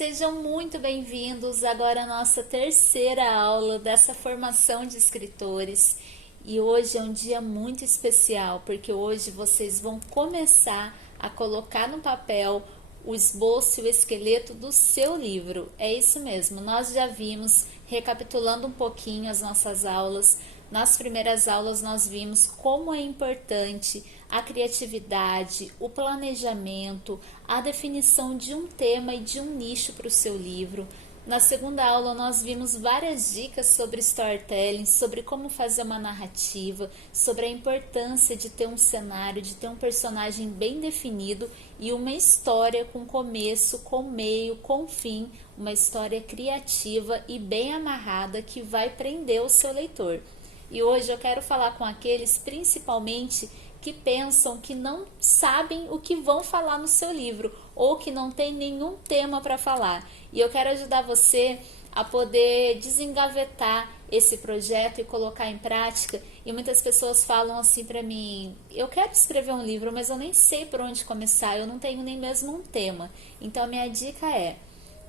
sejam muito bem-vindos agora à nossa terceira aula dessa formação de escritores. E hoje é um dia muito especial, porque hoje vocês vão começar a colocar no papel o esboço e o esqueleto do seu livro. É isso mesmo, nós já vimos, recapitulando um pouquinho as nossas aulas, nas primeiras aulas nós vimos como é importante a criatividade, o planejamento, a definição de um tema e de um nicho para o seu livro. Na segunda aula nós vimos várias dicas sobre storytelling, sobre como fazer uma narrativa, sobre a importância de ter um cenário, de ter um personagem bem definido e uma história com começo, com meio, com fim, uma história criativa e bem amarrada que vai prender o seu leitor. E hoje eu quero falar com aqueles principalmente que pensam que não sabem o que vão falar no seu livro ou que não tem nenhum tema para falar. E eu quero ajudar você a poder desengavetar esse projeto e colocar em prática. E muitas pessoas falam assim para mim: eu quero escrever um livro, mas eu nem sei por onde começar, eu não tenho nem mesmo um tema. Então a minha dica é: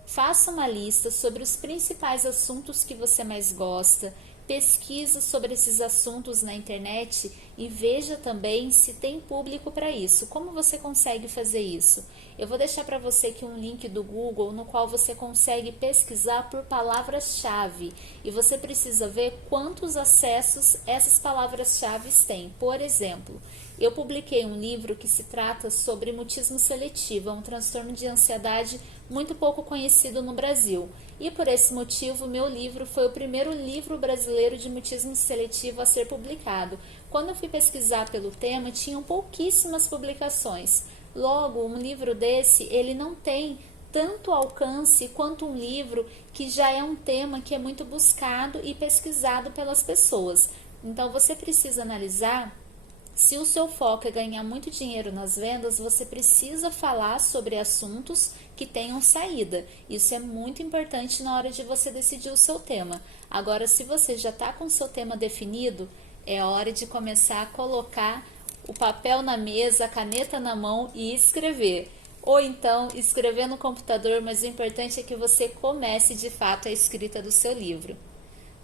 faça uma lista sobre os principais assuntos que você mais gosta, pesquisa sobre esses assuntos na internet e veja também se tem público para isso. Como você consegue fazer isso? Eu vou deixar para você aqui um link do Google no qual você consegue pesquisar por palavras-chave e você precisa ver quantos acessos essas palavras-chave têm. Por exemplo, eu publiquei um livro que se trata sobre mutismo seletivo, é um transtorno de ansiedade muito pouco conhecido no Brasil. E por esse motivo, meu livro foi o primeiro livro brasileiro de mutismo seletivo a ser publicado. Quando eu fui pesquisar pelo tema, tinham pouquíssimas publicações. Logo, um livro desse, ele não tem tanto alcance quanto um livro que já é um tema que é muito buscado e pesquisado pelas pessoas. Então, você precisa analisar. Se o seu foco é ganhar muito dinheiro nas vendas, você precisa falar sobre assuntos que tenham saída. Isso é muito importante na hora de você decidir o seu tema. Agora, se você já está com o seu tema definido, é hora de começar a colocar o papel na mesa, a caneta na mão e escrever. Ou então, escrever no computador, mas o importante é que você comece de fato a escrita do seu livro.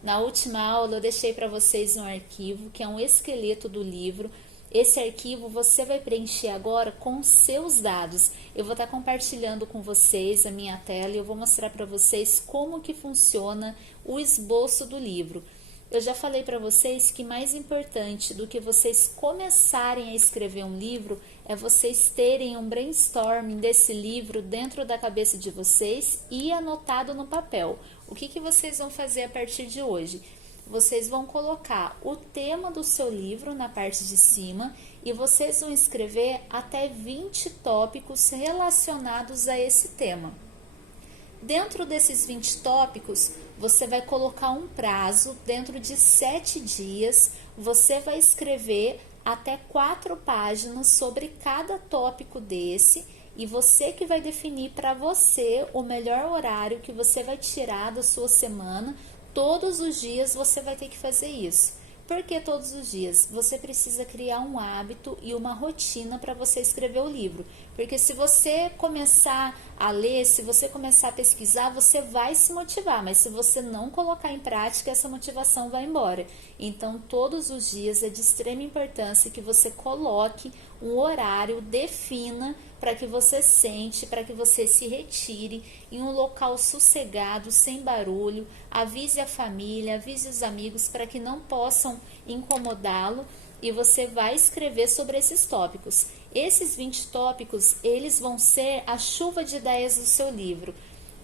Na última aula eu deixei para vocês um arquivo que é um esqueleto do livro. Esse arquivo você vai preencher agora com seus dados. Eu vou estar compartilhando com vocês a minha tela e eu vou mostrar para vocês como que funciona o esboço do livro. Eu já falei para vocês que mais importante do que vocês começarem a escrever um livro é vocês terem um brainstorming desse livro dentro da cabeça de vocês e anotado no papel. O que vocês vão fazer a partir de hoje? Vocês vão colocar o tema do seu livro na parte de cima e vocês vão escrever até 20 tópicos relacionados a esse tema. Dentro desses 20 tópicos, você vai colocar um prazo, dentro de 7 dias, você vai escrever até 4 páginas sobre cada tópico desse e você que vai definir para você o melhor horário que você vai tirar da sua semana. Todos os dias você vai ter que fazer isso. Por que todos os dias? Você precisa criar um hábito e uma rotina para você escrever o livro. Porque se você começar a ler, se você começar a pesquisar, você vai se motivar. Mas se você não colocar em prática, essa motivação vai embora. Então, todos os dias é de extrema importância que você coloque um horário, defina para que você sente, para que você se retire em um local sossegado, sem barulho, avise a família, avise os amigos para que não possam incomodá-lo e você vai escrever sobre esses tópicos. Esses 20 tópicos, eles vão ser a chuva de ideias do seu livro.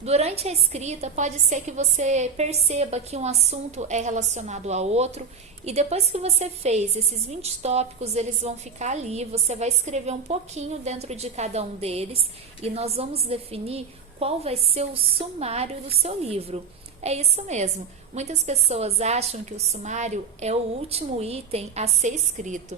Durante a escrita, pode ser que você perceba que um assunto é relacionado a outro e depois que você fez esses 20 tópicos, eles vão ficar ali, você vai escrever um pouquinho dentro de cada um deles e nós vamos definir qual vai ser o sumário do seu livro. É isso mesmo, muitas pessoas acham que o sumário é o último item a ser escrito.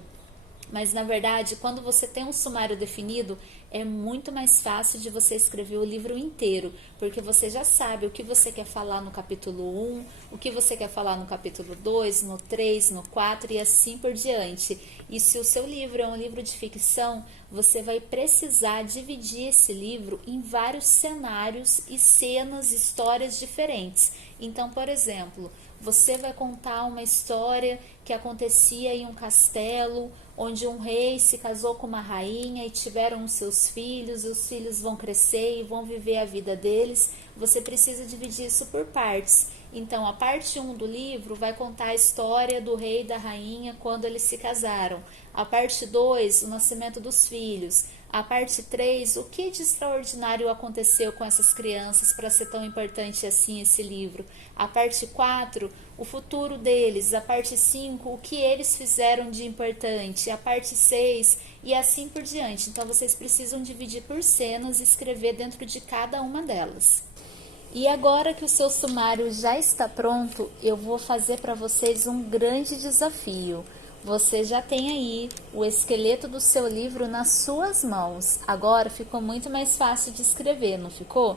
Mas, na verdade, quando você tem um sumário definido, é muito mais fácil de você escrever o livro inteiro, porque você já sabe o que você quer falar no capítulo 1, o que você quer falar no capítulo 2, no 3, no 4 e assim por diante. E se o seu livro é um livro de ficção, você vai precisar dividir esse livro em vários cenários e cenas, histórias diferentes. Então, por exemplo, você vai contar uma história que acontecia em um castelo, onde um rei se casou com uma rainha e tiveram os seus filhos, os filhos vão crescer e vão viver a vida deles. Você precisa dividir isso por partes. Então, a parte 1 do livro vai contar a história do rei e da rainha quando eles se casaram. A parte 2, o nascimento dos filhos. A parte 3, o que de extraordinário aconteceu com essas crianças para ser tão importante assim esse livro. A parte 4, o futuro deles. A parte 5, o que eles fizeram de importante. A parte 6 e assim por diante. Então, vocês precisam dividir por cenas e escrever dentro de cada uma delas. E agora que o seu sumário já está pronto, eu vou fazer para vocês um grande desafio. Você já tem aí o esqueleto do seu livro nas suas mãos. Agora ficou muito mais fácil de escrever, não ficou?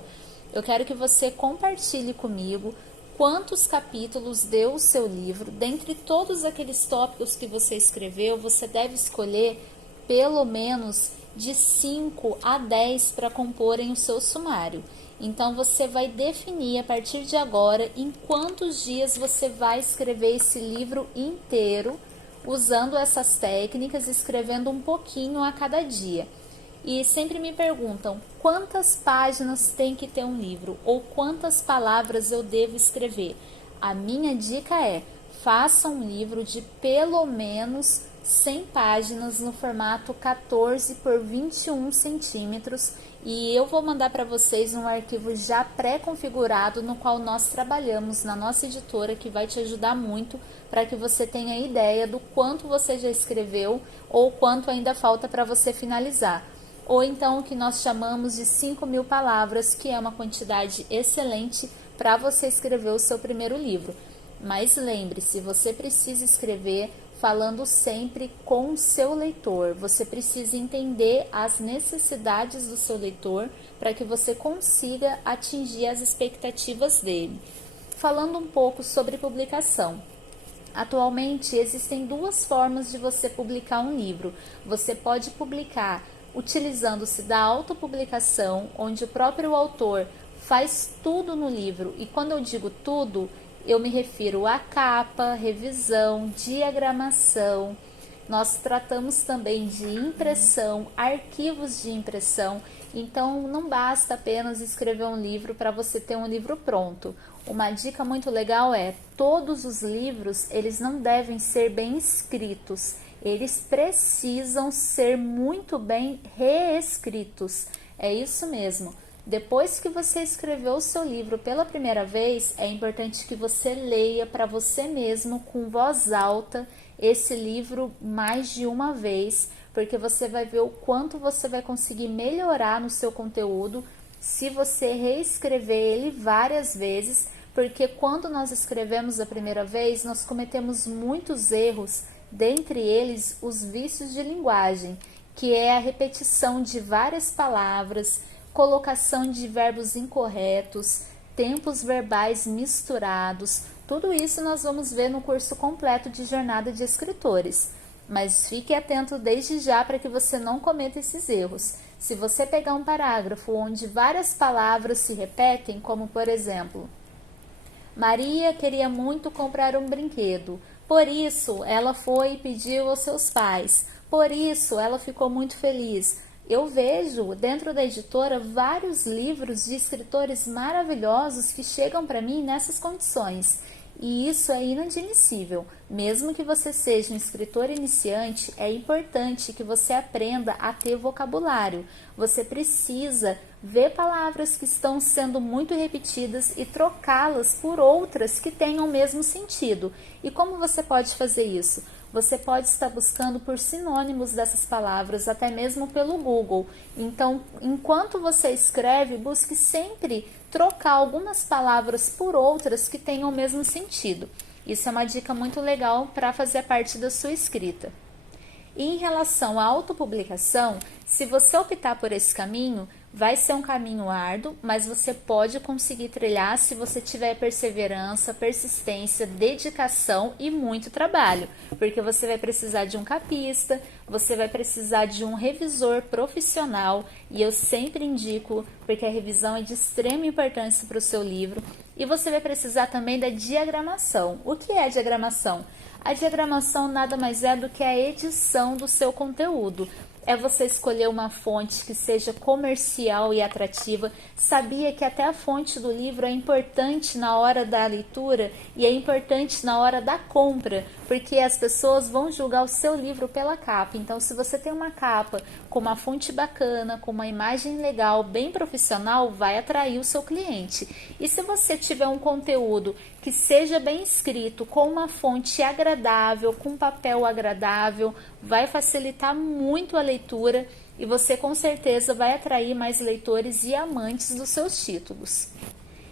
Eu quero que você compartilhe comigo quantos capítulos deu o seu livro. Dentre todos aqueles tópicos que você escreveu, você deve escolher pelo menos de 5 a 10 para comporem o seu sumário. Então, você vai definir a partir de agora em quantos dias você vai escrever esse livro inteiro, usando essas técnicas, escrevendo um pouquinho a cada dia. E sempre me perguntam quantas páginas tem que ter um livro ou quantas palavras eu devo escrever. A minha dica é: faça um livro de pelo menos 100 páginas no formato 14 por 21 centímetros e eu vou mandar para vocês um arquivo já pré-configurado no qual nós trabalhamos na nossa editora, que vai te ajudar muito para que você tenha ideia do quanto você já escreveu ou quanto ainda falta para você finalizar. Ou então o que nós chamamos de 5.000 palavras, que é uma quantidade excelente para você escrever o seu primeiro livro. Mas lembre-se, você precisa escrever falando sempre com o seu leitor. Você precisa entender as necessidades do seu leitor para que você consiga atingir as expectativas dele. Falando um pouco sobre publicação. Atualmente existem duas formas de você publicar um livro. Você pode publicar utilizando-se da autopublicação, onde o próprio autor faz tudo no livro. E quando eu digo tudo, eu me refiro à capa, revisão, diagramação. Nós tratamos também de impressão, arquivos de impressão. Então, não basta apenas escrever um livro para você ter um livro pronto. Uma dica muito legal é: todos os livros, eles não devem ser bem escritos. Eles precisam ser muito bem reescritos. É isso mesmo. Depois que você escreveu o seu livro pela primeira vez, é importante que você leia para você mesmo, com voz alta, esse livro mais de uma vez, porque você vai ver o quanto você vai conseguir melhorar no seu conteúdo se você reescrever ele várias vezes, porque quando nós escrevemos a primeira vez, nós cometemos muitos erros, dentre eles os vícios de linguagem, que é a repetição de várias palavras, colocação de verbos incorretos, tempos verbais misturados. Tudo isso nós vamos ver no curso completo de Jornada de Escritores. Mas fique atento desde já para que você não cometa esses erros. Se você pegar um parágrafo onde várias palavras se repetem, como por exemplo, Maria queria muito comprar um brinquedo, por isso ela foi e pediu aos seus pais, por isso ela ficou muito feliz. Eu vejo dentro da editora vários livros de escritores maravilhosos que chegam para mim nessas condições. E isso é inadmissível. Mesmo que você seja um escritor iniciante, é importante que você aprenda a ter vocabulário. Você precisa ver palavras que estão sendo muito repetidas e trocá-las por outras que tenham o mesmo sentido. E como você pode fazer isso? Você pode estar buscando por sinônimos dessas palavras, até mesmo pelo Google. Então, enquanto você escreve, busque sempre trocar algumas palavras por outras que tenham o mesmo sentido. Isso é uma dica muito legal para fazer parte da sua escrita. E em relação à autopublicação, se você optar por esse caminho, vai ser um caminho árduo, mas você pode conseguir trilhar se você tiver perseverança, persistência, dedicação e muito trabalho, porque você vai precisar de um capista, você vai precisar de um revisor profissional, e eu sempre indico, porque a revisão é de extrema importância para o seu livro, e você vai precisar também da diagramação. O que é a diagramação? A diagramação nada mais é do que a edição do seu conteúdo. É você escolher uma fonte que seja comercial e atrativa. Sabia que até a fonte do livro é importante na hora da leitura e é importante na hora da compra, porque as pessoas vão julgar o seu livro pela capa. Então, se você tem uma capa com uma fonte bacana, com uma imagem legal, bem profissional, vai atrair o seu cliente. E se você tiver um conteúdo que seja bem escrito, com uma fonte agradável, com papel agradável, vai facilitar muito a leitura e você com certeza vai atrair mais leitores e amantes dos seus títulos.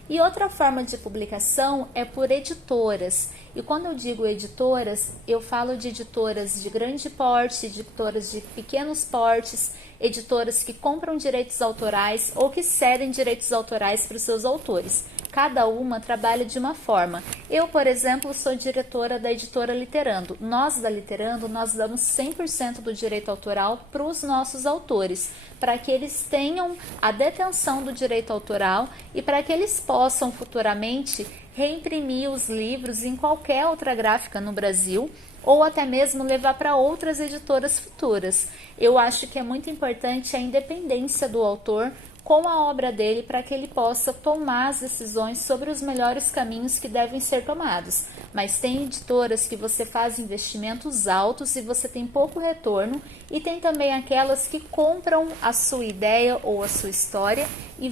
E outra forma de publicação é por editoras. E quando eu digo editoras, eu falo de editoras de grande porte, editoras de pequenos portes, editoras que compram direitos autorais ou que cedem direitos autorais para os seus autores. Cada uma trabalha de uma forma. Eu, por exemplo, sou diretora da editora Literando. Nós da Literando, nós damos 100% do direito autoral para os nossos autores, para que eles tenham a detenção do direito autoral e para que eles possam futuramente reimprimir os livros em qualquer outra gráfica no Brasil ou até mesmo levar para outras editoras futuras. Eu acho que é muito importante a independência do autor com a obra dele para que ele possa tomar as decisões sobre os melhores caminhos que devem ser tomados. Mas tem editoras que você faz investimentos altos e você tem pouco retorno, e tem também aquelas que compram a sua ideia ou a sua história e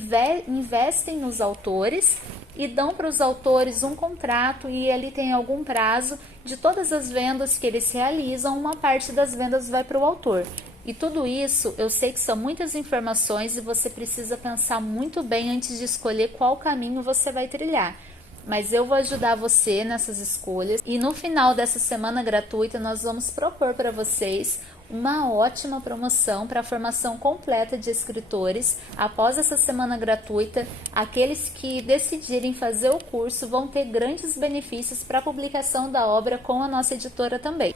investem nos autores e dão para os autores um contrato e ele tem algum prazo de todas as vendas que eles realizam, uma parte das vendas vai para o autor. E tudo isso, eu sei que são muitas informações e você precisa pensar muito bem antes de escolher qual caminho você vai trilhar. Mas eu vou ajudar você nessas escolhas e no final dessa semana gratuita nós vamos propor para vocês uma ótima promoção para a formação completa de escritores. Após essa semana gratuita, aqueles que decidirem fazer o curso vão ter grandes benefícios para a publicação da obra com a nossa editora também.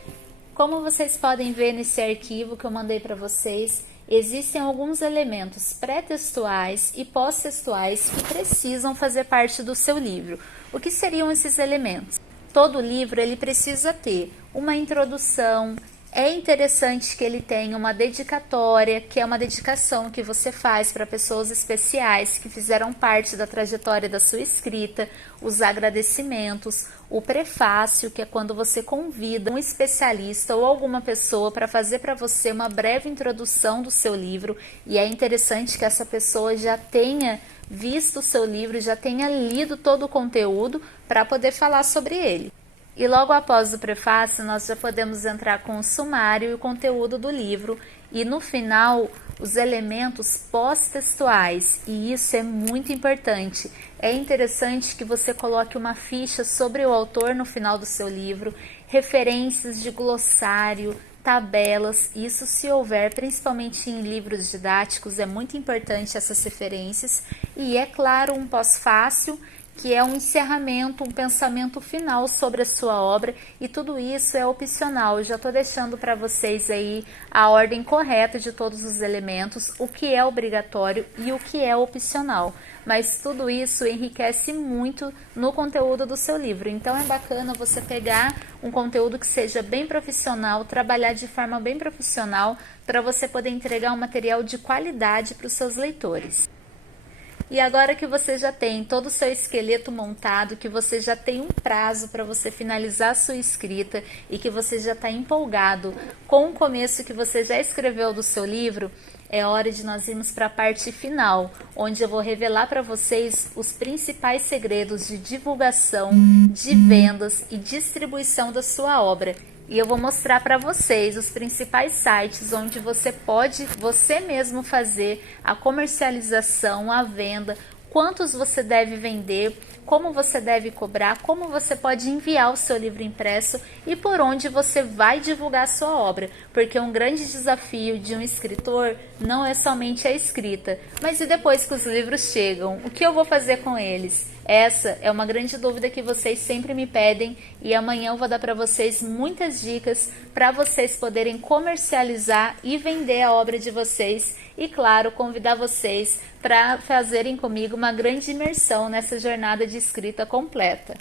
Como vocês podem ver nesse arquivo que eu mandei para vocês, existem alguns elementos pré-textuais e pós-textuais que precisam fazer parte do seu livro. O que seriam esses elementos? Todo livro ele precisa ter uma introdução. É interessante que ele tenha uma dedicatória, que é uma dedicação que você faz para pessoas especiais que fizeram parte da trajetória da sua escrita, os agradecimentos, o prefácio, que é quando você convida um especialista ou alguma pessoa para fazer para você uma breve introdução do seu livro, e é interessante que essa pessoa já tenha visto o seu livro, já tenha lido todo o conteúdo para poder falar sobre ele. E logo após o prefácio, nós já podemos entrar com o sumário e o conteúdo do livro. E no final, os elementos pós-textuais. E isso é muito importante. É interessante que você coloque uma ficha sobre o autor no final do seu livro, referências de glossário, tabelas. Isso se houver, principalmente em livros didáticos, é muito importante essas referências. E é claro, um pós-fácil, que é um encerramento, um pensamento final sobre a sua obra, e tudo isso é opcional. Eu já estou deixando para vocês aí a ordem correta de todos os elementos, o que é obrigatório e o que é opcional. Mas tudo isso enriquece muito no conteúdo do seu livro. Então é bacana você pegar um conteúdo que seja bem profissional, trabalhar de forma bem profissional, para você poder entregar um material de qualidade para os seus leitores. E agora que você já tem todo o seu esqueleto montado, que você já tem um prazo para você finalizar a sua escrita e que você já está empolgado com o começo que você já escreveu do seu livro, é hora de nós irmos para a parte final, onde eu vou revelar para vocês os principais segredos de divulgação, de vendas e distribuição da sua obra. E eu vou mostrar para vocês os principais sites onde você pode você mesmo fazer a comercialização, a venda, quantos você deve vender, como você deve cobrar, como você pode enviar o seu livro impresso e por onde você vai divulgar a sua obra, porque um grande desafio de um escritor não é somente a escrita, mas e depois que os livros chegam, o que eu vou fazer com eles? Essa é uma grande dúvida que vocês sempre me pedem e amanhã eu vou dar para vocês muitas dicas para vocês poderem comercializar e vender a obra de vocês e, claro, convidar vocês para fazerem comigo uma grande imersão nessa jornada de escrita completa.